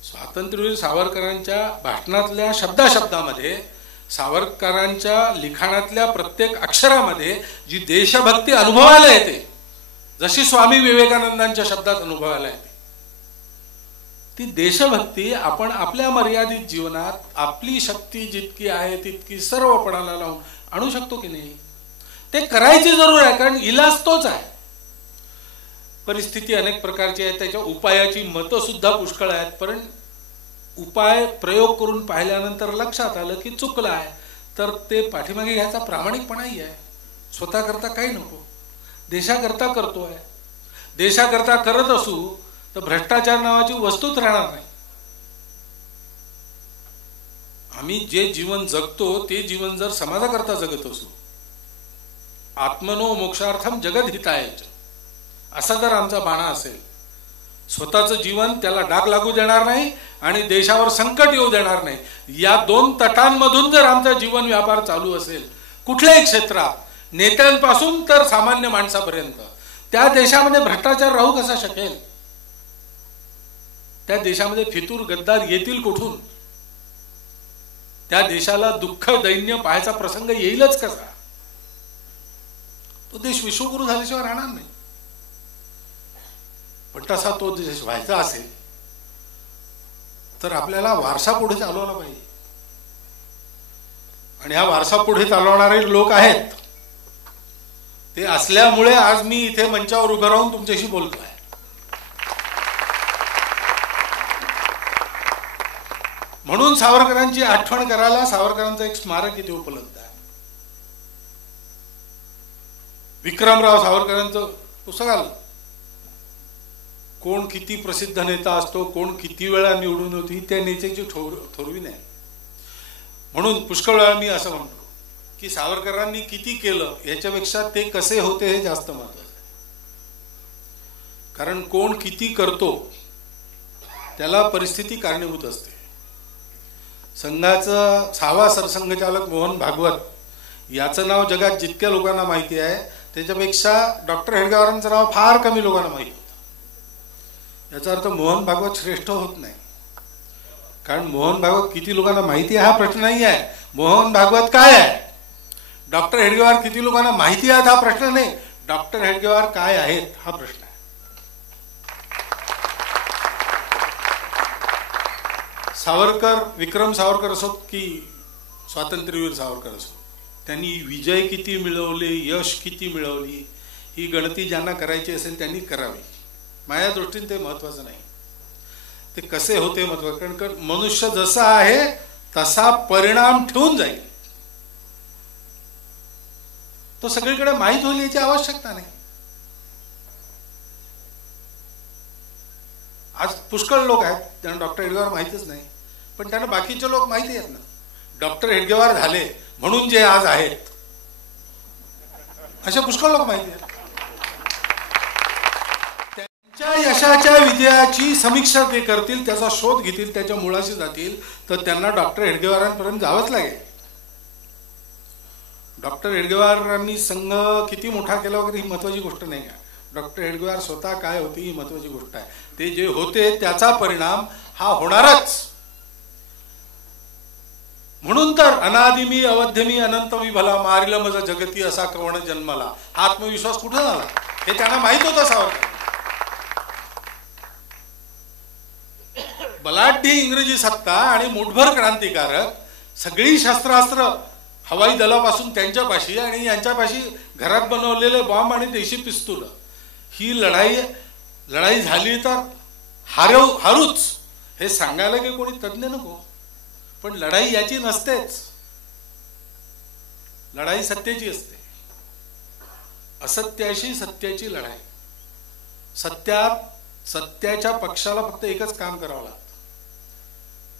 स्वातंत्र्यवीर सावरकरांच्या भाषणातल्या शब्दामध्ये, सावरकरांच्या लिखाणातल्या प्रत्येक अक्षरामध्ये जी देशभक्ती अनुभवायला येते, जशी स्वामी विवेकानंदांच्या शब्दात अनुभवायला येते, ती देशभक्ती आपण आपल्या मर्यादित जीवनात आपली शक्ती जितकी आहे तितकी सर्व पणाला लावून आणू शकतो की नाही. ते करायची जरूर आहे, कारण इलाज तोच आहे. परिस्थिती अनेक प्रकारची आहे, त्याच्या उपायाची मतं सुद्धा पुष्कळ आहेत, पण उपाय प्रयोग करून पाहिल्यानंतर लक्षात आलं की चुकलं आहे तर ते पाठीमागे घ्यायचा प्रामाणिकपणाही आहे. स्वतःकरता काही नको, देशाकरता करतोय, देशाकरता करत असू तर भ्रष्टाचार नावाची वस्तूच राहणार नाही. आम्ही जे जीवन जगतो ते जीवन जर समाजाकरता जगत असू, आत्मनो मोक्षार्थम जगत हिताय असा जर आमचा बाणा असेल, स्वतःचं जीवन त्याला डाग लागू देणार नाही आणि देशावर संकट येऊ देणार नाही, या 2 तटांमधून जर आमचा जीवन व्यापार चालू असेल कुठल्याही क्षेत्रात, नेत्यांपासून तर सामान्य माणसापर्यंत, त्या देशामध्ये भ्रष्टाचार राहू कसा शकेल. त्या देशामध्ये फितूर गद्दार येतील कुठून. त्या देशाला दुःख दैन्य पाहायचा प्रसंग येईलच कसा. तो देश विश्वगुरु झाल्याशिवाय राहणार नाही. पण तसा तो देश व्हायचा असेल तर आपल्याला वारसा पुढे चालवला पाहिजे. आणि हा वारसा पुढे चालवणारे लोक आहेत. ते असल्यामुळे आज मी इथे मंचावर उभं राहून तुमच्याशी बोलतोय. म्हणून सावरकरांची आठवण करायला सावरकरांचं एक स्मारक इथे उपलब्ध आहे. विक्रमराव सावरकरांचं पुस्तक आलं. कोण किती प्रसिद्ध नेता असतो, कोण किती वेळा निवडून होती, त्या नेत्याची ठरवी नाही. म्हणून पुष्कळ वेळा मी असं म्हणतो की सावरकरांनी किती केलं याच्यापेक्षा ते कसे होते हे जास्त महत्त्वाचं आहे. कारण कोण किती करतो त्याला परिस्थिती कारणीभूत असते. संघाचं 6वा सरसंघचालक मोहन भागवत याचं नाव जगात जितक्या लोकांना माहिती आहे त्याच्यापेक्षा डॉक्टर हेडगेवारांचं नाव फार कमी लोकांना माहिती होतं. याचा अर्थ मोहन भागवत श्रेष्ठ होत नाही. कारण मोहन भागवत किती लोकांना माहिती आहे हा प्रश्न नाही आहे. मोहन भागवत काय आहे. डॉक्टर हेडगेवार किती लोकांना माहिती आहेत हा प्रश्न नाही. डॉक्टर हेडगेवार काय आहेत हा प्रश्न आहे. सावरकर, विक्रम सावरकर असोत की स्वातंत्र्यवीर सावरकर असो, त्यांनी विजय किती मिळवले, यश किती मिळवली, ही गणती ज्यांना करायची असेल त्यांनी करावी. माझ्या दृष्टीने ते महत्वाचं नाही. ते कसे होते महत्वाचं. कारण मनुष्य जसा आहे तसा परिणाम ठेवून जाईल. तो सगळीकडे माहीत होईल याची आवश्यकता नाही. आज पुष्कळ लोक आहेत त्यांना डॉक्टर हेडगेवार माहितीच नाही, पण त्यांना बाकीचे लोक माहिती आहेत ना. डॉक्टर हेडगेवार झाले म्हणून जे आज आहेत असे पुष्कळ लोक माहिती आहेत. त्यांच्या यशाच्या विजयाची समीक्षा ते करतील, त्याचा शोध घेतील, त्याच्या मुळाशी जातील, तर त्यांना डॉक्टर हेडगेवारांपर्यंत जावंच लागेल. डॉक्टर हेडगेवारांनी संघ किती मोठा केला वगैरे ही महत्वाची गोष्ट नाही आहे. डॉक्टर हेडगेवार स्वतः काय होती ही महत्वाची गोष्ट आहे. ते जे होते त्याचा परिणाम हा होणारच. म्हणून तर अनादि मी अवध्य मी अनंत मी भला मारिल मज जगती असा कवण जन्माला हा आत्मविश्वास कुठे झाला हे त्यांना माहित होतं. सावरकर बलाढ्य इंग्रजी सत्ता आणि मुठभर क्रांतिकारक, सगळी शस्त्रास्त्र हवाई दलापासून त्यांच्यापाशी आणि यांच्यापाशी घरात बनवलेले बॉम्ब आणि देशी पिस्तूल, ही लढाई झाली तर हारूच हे सांगायला की कोणी तज्ञ नको. पण लढाई याची नसतेच. लढाई सत्याची असते. असत्याशी सत्याची लढाई. सत्याच्या पक्षाला फक्त एकच काम करावं लागतं.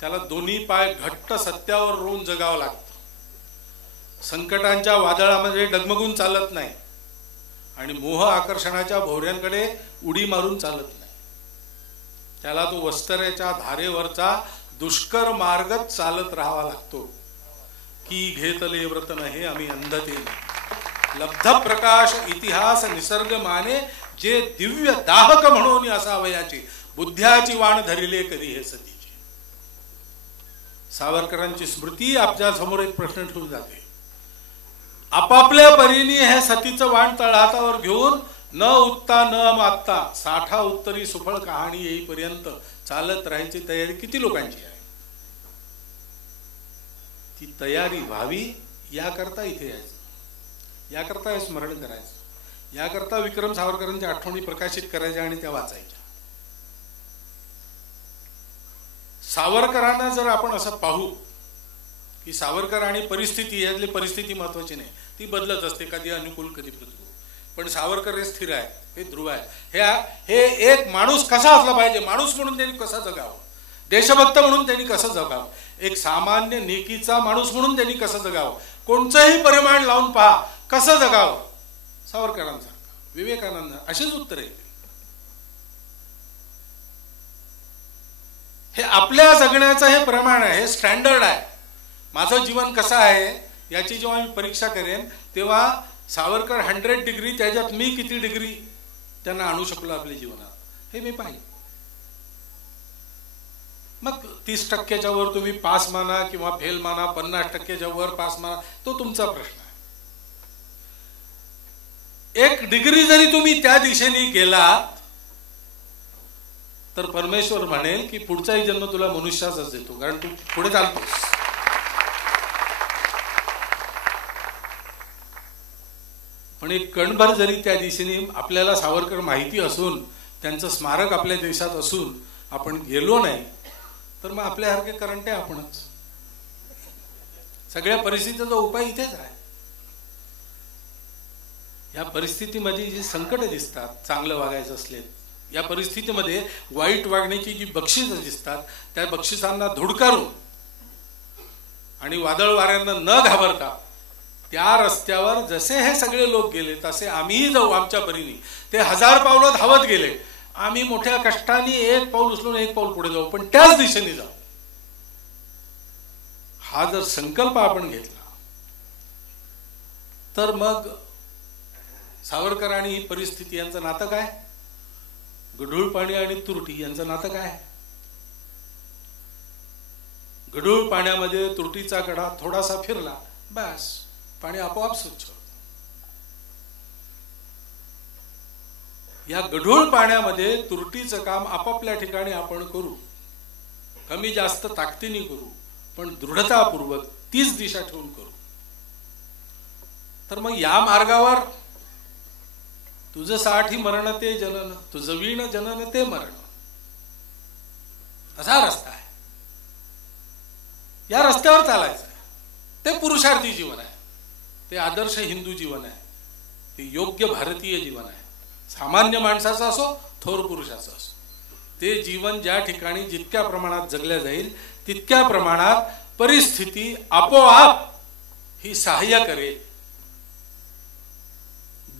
त्याला दोन्ही पाय घट्ट सत्यावर रोवून जगावं लागतं. संकटांच्या वादळामध्ये डगमगून चालत नाही आणि मोह आकर्षणाच्या भोवऱ्यांकडे उडी मारून चालत नाही. त्याला तो वस्तरेच्या धारेवरचा दुष्कर मार्गच चालत राहावा लागतो. की घेतले व्रत नहे आम्ही अंधते लब्ध प्रकाश इतिहास निसर्ग माने जे दिव्य दाहक म्हणून असावयाची बुद्ध्याची वाण धरिले कधी हे सतीचे. सावरकरांची स्मृती आपल्या समोर एक प्रश्न ठेवून जाते. आपापल्या परीने हे सतीचं वाण तळहातावर घेऊन न उत्ता न मागता 60 उत्तरी सुफळ कहाणी येईपर्यंत चालत राहायची तयारी किती लोकांची आहे. ती तयारी व्हावी याकरता इथे यायचं, याकरता हे स्मरण करायचं, याकरता विक्रम सावरकरांच्या आठवणी प्रकाशित करायच्या आणि त्या वाचायच्या. सावरकरांना जर आपण असं पाहू की सावरकर आणि परिस्थिती यातली परिस्थिती महत्वाची नाही, ती बदलत असते, कधी अनुकूल कधी प्रतिकूल. पण सावरकर हे स्थिर आहे, हे ध्रुव आहे. हे एक माणूस कसा असला पाहिजे, माणूस म्हणून त्यांनी कसा जगावं, देशभक्त म्हणून त्यांनी कसं जगावं, एक सामान्य नेकीचा माणूस म्हणून त्यांनी कसं जगावं, कोणचंही परिमाण लावून पहा कसं जगावं. सावरकरांसारखं, विवेकानंद अशीच उत्तर येते. हे आपल्या जगण्याचं हे प्रमाण आहे, हे स्टँडर्ड आहे. माझं जीवन कसं आहे याची जेव्हा मी परीक्षा करेन तेव्हा सावरकर 100 डिग्री, त्याच्यात मी किती डिग्री त्यांना आणू शकलो आपल्या जीवनात हे मी पाहिजे. मग 30% वर तुम्ही पास माना किंवा फेल माना, 50% वर पास माना, तो तुमचा प्रश्न आहे. 1 डिग्री जरी तुम्ही त्या दिशेने गेलात तर परमेश्वर म्हणेल की पुढचाही जन्म तुला मनुष्याचाच देतो, कारण तू पुढे चालतोस. पण एक कणभर जरी त्या दिशेने आपल्याला सावरकर माहिती असून, त्यांचं स्मारक आपल्या देशात असून आपण गेलो नाही, तर मग आपल्यासारखे करंटे आपणच. सगळ्या परिस्थितीचा उपाय इथेच आहे. या परिस्थितीमध्ये जी संकट दिसतात, चांगलं वागायचं असले, या परिस्थितीमध्ये वाईट वागण्याची जी बक्षिसं दिसतात, त्या बक्षिसांना धुडकारून आणि वादळ वाऱ्यांना न घाबरता त्या रस्त्यावर जसे हे सगळे लोक गेले तसे आम्हीही जाऊ आमच्या परीने. ते 1000 पावलं धावत गेले, आम्ही मोठ्या कष्टाने एक पाऊल उचलून एक पाऊल पुढे जाऊ, पण त्याच दिशेने जाऊ. हा जर संकल्प आपण घेतला तर मग सावरकर आणि ही परिस्थिती यांचं नातं काय? गढूळ पाणी आणि तुरटी यांचं नातं काय? गढूळ पाण्यामध्ये तुरटीचा कडा थोडासा फिरला, बस पाणी आपोआप स्वच्छ. या गढूळ पाण्यामध्ये तुरटीचं काम आपापल्या ठिकाणी आपण करू, कमी जास्त ताकदीने करू, पण दृढतापूर्वक तीच दिशा ठेवून करू. तर मग या मार्गावर तुझं साठी मरण ते जनन, तुझं वीण जनन ते मरण, असा रस्ता आहे. या रस्त्यावर चालायचं आहे. ते पुरुषार्थी जीवन आहे, ते आदर्श हिंदू जीवन आहे, ते योग्य भारतीय जीवन आहे. सामान्य माणसाचं असो, थोर पुरुषाचं असो, ते जीवन ज्या ठिकाणी जितक्या प्रमाणात जगल्या जाईल तितक्या प्रमाणात परिस्थिती आपोआप ही सहाय्य करेल.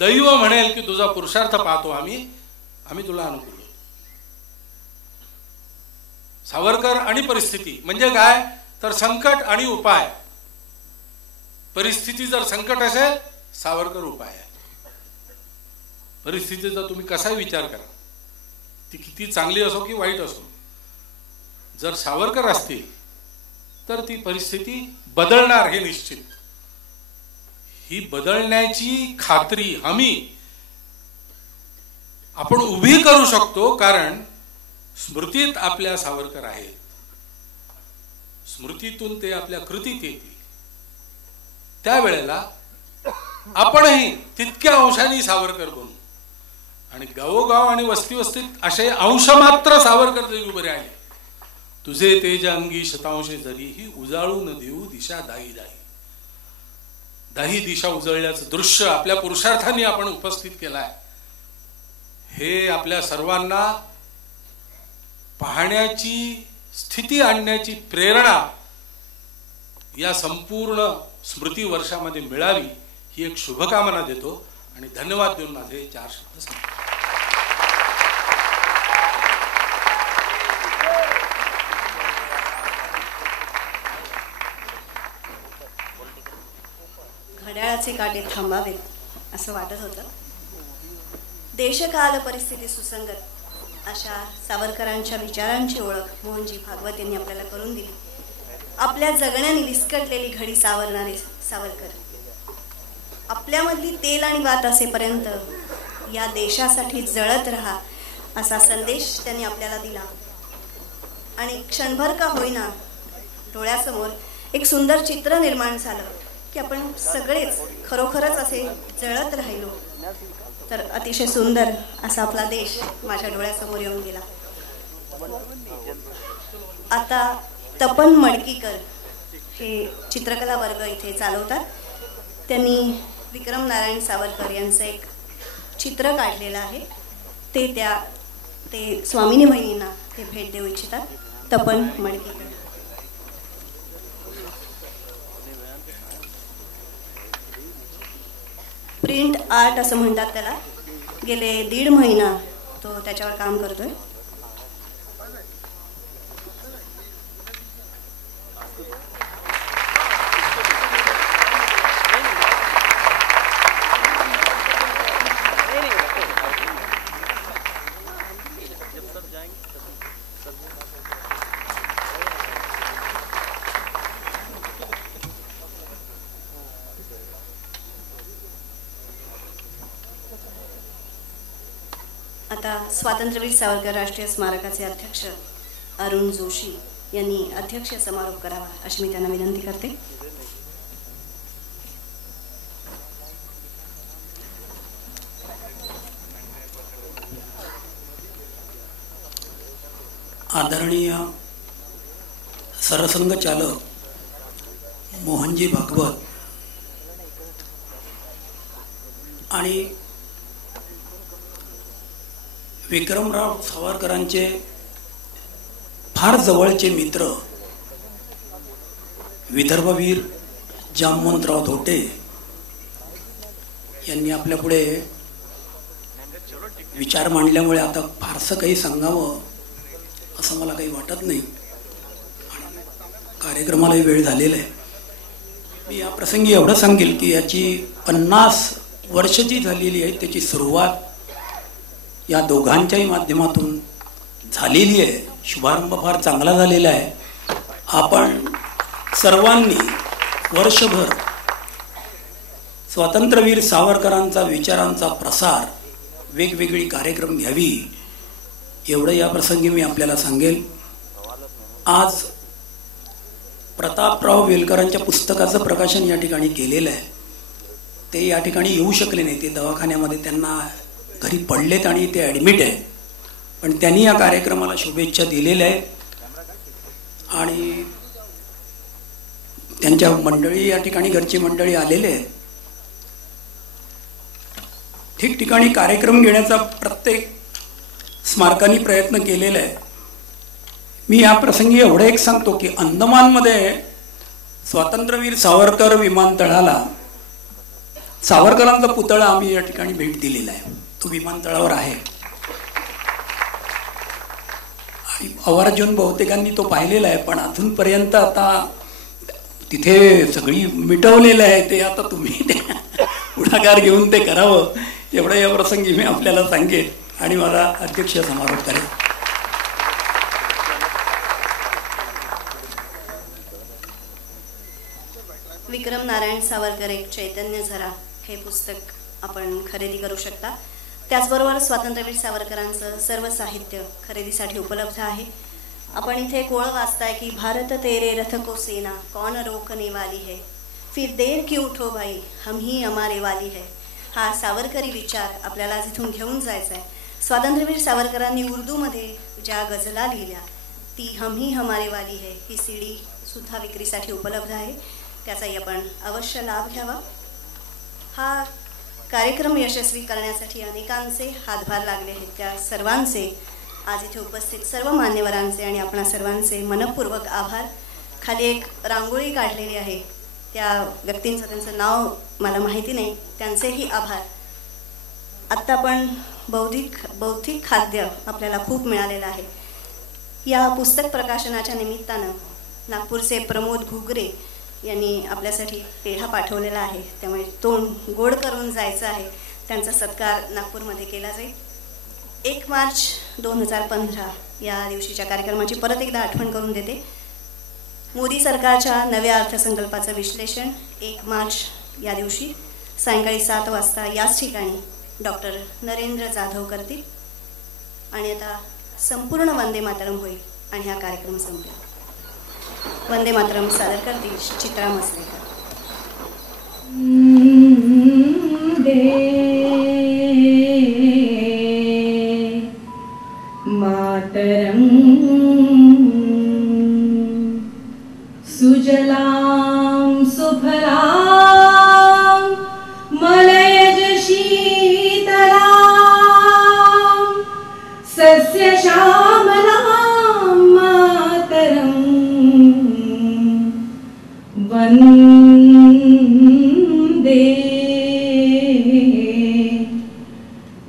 दैव म्हणेल की तुझा पुरुषार्थ पाहतो आम्ही तुला अनुकूल. सावरकर आणि परिस्थिती म्हणजे काय? तर संकट आणि उपाय. परिस्थिती जर संकट असेल, सावरकर उपाय आहे. परिस्थितीचा तुम्ही कसाही विचार करा, ती किती चांगली असो की वाईट असो, जर सावरकर असतील तर ती परिस्थिती बदलणार हे निश्चित. ही बदलण्याची खात्री, हमी आपण उभी करू शकतो, कारण स्मृतीत आपल्या सावरकर आहेत. स्मृतीतून ते आपल्या कृतीत येतील. त्यावेळेला आपणही तितक्या अंशाने सावरकर बनू. आणि गावोगाव आणि वस्ती वस्तीत असे अंश मात्र सावरकर जरी उभे राहिले, तुझे तेज अंगी शतांशे जरीही उजाळून देऊ दिशा दाई दाई. दाही दिशा उजळल्याचं दृश्य आपल्या पुरुषार्थाने आपण उपस्थित केलाय. हे आपल्या सर्वांना पाहण्याची स्थिती आणण्याची प्रेरणा या संपूर्ण स्मृती वर्षामध्ये मिळावी ही एक शुभकामना देतो आणि धन्यवाद देऊन माझे 4 शब्द सांगतो. घड्याळाचे काटे थांबावेत असं वाटत होतं. देशकाल परिस्थिती सुसंगत अशा सावरकरांच्या विचारांची ओळख मोहनजी भागवत यांनी आपल्याला करून दिली. आपल्या जगण्याने विस्कटलेली घडी सावरणारे सावरकर, आपल्यामधली तेल आणि वात असेपर्यंत या देशासाठी जळत राहा असा संदेश त्यांनी आपल्याला दिला. आणि क्षणभर का होईना डोळ्यासमोर एक सुंदर चित्र निर्माण झालं की आपण सगळेच खरोखरच असे जळत राहिलो तर अतिशय सुंदर असा आपला देश माझ्या डोळ्यासमोर येऊन गेला. आता तपन मडकीकर हे चित्रकला वर्ग इथे चालवतात. त्यांनी विक्रम नारायण सावरकर यांचं एक चित्र काढलेलं आहे. ते स्वामिनी बहिणींना ते भेट देऊ इच्छितात. तपन मडकीकर. प्रिंट आर्ट असं म्हणतात त्याला. गेले 1.5 महिना तो त्याच्यावर काम करतोय. आता स्वातंत्र्यवीर सावरकर राष्ट्रीय स्मारकाचे अध्यक्ष अरुण जोशी यांनी अध्यक्ष समारोप करावा अशी मी त्यांना विनंती करते. आदरणीय सरसंघचालक मोहनजी भागवत आणि विक्रमराव सावरकरांचे फार जवळचे मित्र विदर्भवीर जामवंतराव धोटे यांनी आपल्या पुढे विचार मांडल्यामुळे आता फारसं काही सांगावं असं मला काही वाटत नाही. कार्यक्रमालाही वेळ झालेला आहे. मी या प्रसंगी एवढं सांगेल की याची 50 वर्ष जी झालेली आहे त्याची सुरुवात या दोघांच्याही माध्यमातून झालेली आहे. शुभारंभ फार चांगला झालेला आहे. आपण सर्वांनी वर्षभर स्वातंत्र्यवीर सावरकरांचा विचारांचा प्रसार वेगवेगळी कार्यक्रम घ्यावी एवढं या प्रसंगी मी आपल्याला सांगेल. आज प्रतापराव वेलकरांच्या पुस्तकाचं प्रकाशन या ठिकाणी केलेलं आहे. ते या ठिकाणी येऊ शकले नाही. ते दवाखान्यामध्ये त्यांना घरी पडलेत आणि ते ॲडमिट आहे. पण त्यांनी या कार्यक्रमाला शुभेच्छा दिलेल्या आहेत आणि त्यांच्या मंडळी या ठिकाणी घरची मंडळी आलेले आहेत. ठिकठिकाणी कार्यक्रम घेण्याचा प्रत्येक स्मारकांनी प्रयत्न केलेला आहे. मी या प्रसंगी एवढं एक सांगतो की अंदमानमध्ये स्वातंत्र्यवीर सावरकर विमानतळाला सावरकरांचा पुतळा आम्ही या ठिकाणी भेट दिलेला आहे. तो विमानतळावर आहे आणि आवर्जून बहुतेकांनी तो पाहिलेला आहे. पण अजूनपर्यंत आता तिथे सगळी मिटवलेलं आहे. ते आता तुम्ही ते पुढाकार घेऊन ते करावं एवढं या प्रसंगी मी आपल्याला सांगेन आणि मला अध्यक्ष समारोप करेल. विक्रम नारायण सावरकर एक चैतन्य झरा हे पुस्तक आपण खरेदी करू शकता. त्याचबरोबर स्वातंत्र्यवीर सावरकरांचं सर्व साहित्य खरेदीसाठी उपलब्ध आहे. आपण इथे कोळ वाचताय की भारत तेरे रथ को सेना कौन रोकने वाली है, फिर देर क्यों उठो भाई हम ही हमारे वाली है. हा सावरकरी विचार आपल्याला जिथून घेऊन जायचा आहे. स्वातंत्र्यवीर सावरकरांनी उर्दूमध्ये ज्या गझला लिहिल्या ती हम ही हमारे वाली है ही सीडी सुद्धा विक्रीसाठी उपलब्ध आहे. त्याचाही आपण अवश्य लाभ घ्यावा. हा कार्यक्रम यशस्वी करण्यासाठी अनेकांचे हातभार लागले आहेत. त्या सर्वांचे आज इथे उपस्थित सर्व मान्यवरांचे आणि आपणा सर्वांचे मनपूर्वक आभार. खाली एक रांगोळी काढलेली आहे. त्या व्यक्तींचं त्यांचं नाव मला माहिती नाही. त्यांचेही आभार. आत्ता आपण बौद्धिक खाद्य आपल्याला खूप मिळालेलं आहे. या पुस्तक प्रकाशनाच्या निमित्तानं नागपूरचे प्रमोद घुगरे यांनी आपल्यासाठी पेढा पाठवलेला आहे. त्यामुळे तोंड गोड करून जायचं आहे. त्यांचा सत्कार नागपूरमध्ये केला जाईल. 1 मार्च 2015 या दिवशीच्या कार्यक्रमाची परत एकदा आठवण करून देते. मोदी सरकारच्या नव्या अर्थसंकल्पाचं विश्लेषण 1 मार्च या दिवशी सायंकाळी 7 वाजता याच ठिकाणी डॉक्टर नरेंद्र जाधव करतील आणि आता संपूर्ण वंदे मातरम होईल आणि हा कार्यक्रम संपेल. वंदे मातरम सादर करतील चित्रा मसलेकर. मातरम सुजलां सुफलां मलयज शीतलां सस्य श्यामलां मातरं वन्दे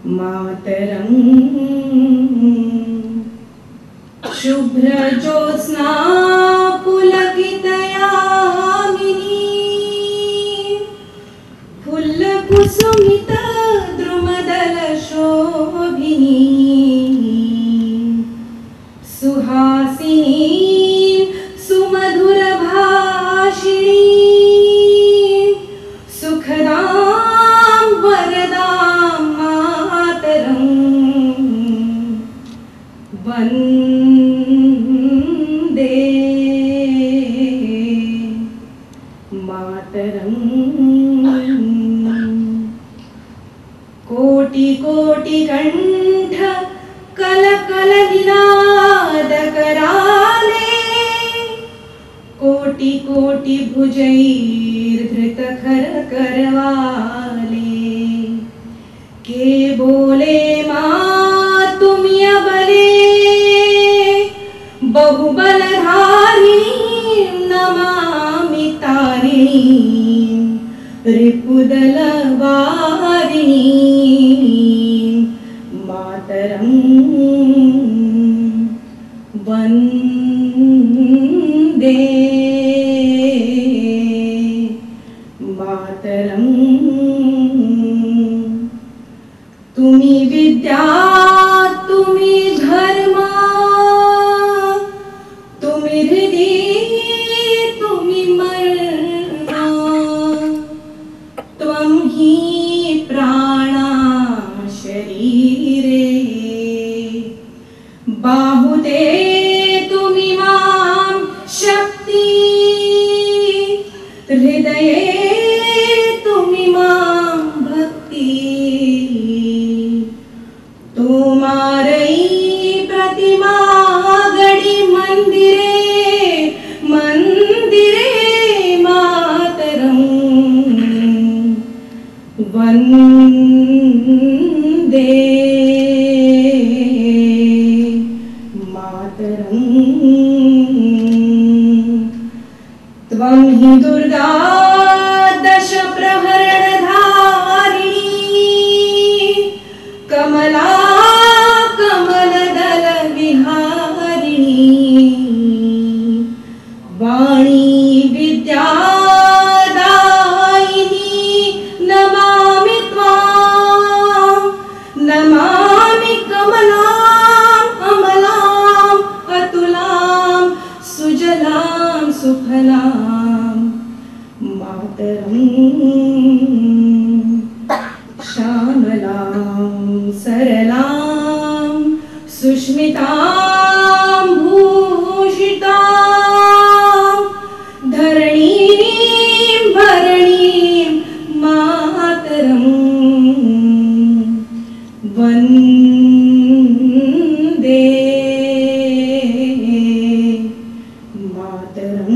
मातरं. शुभ्रज्योत्स्ना पुलकितयामिनी फुल्लकुसुमित द्रुमदल शोभिनी सुहासिनी सुमधुर भाषिणी सुखदां वरदां मातरं कोटि कोटि कंठ कल कल निनाद कराले, कोटि कोटि भुजैर धृत खर करवाले। के बोले माँ तुम अबले, बहुबलधारिणी नमामि तारिणी, रिपुदल वारिणी मातरं वन्दे मातरं। तुम्ही विद्या तुम्ही धर्म, तुम्ही हृदय तुम्ही मरण, त्वं हि प्राणा शरीरे, बाहुते तुम्ही मां शक्ति, हृदये तुम्ही मां भक्ति। तुम्हारी प्रतिमा गढ़ी मंदिरे, मंदिरे मातरं वन्दे मातरं। त्वं हि दुर्गा दश प्रहरणधारिणी, कमला कमलदल विहारिणी, वाणी विद्यादायिनी नमामि त्वां, नमामि कमलां अमलां अतुलां सुजलां सुफलां मातरं। श्यामलां सरलां सुष्मितां भूषितां, धरणीं भरणीं मातरं वन्दे मातरं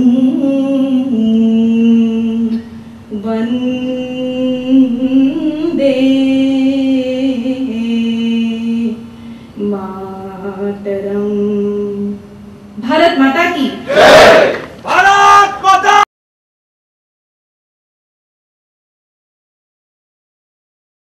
वन्दे मातरं। भारत माता की जय।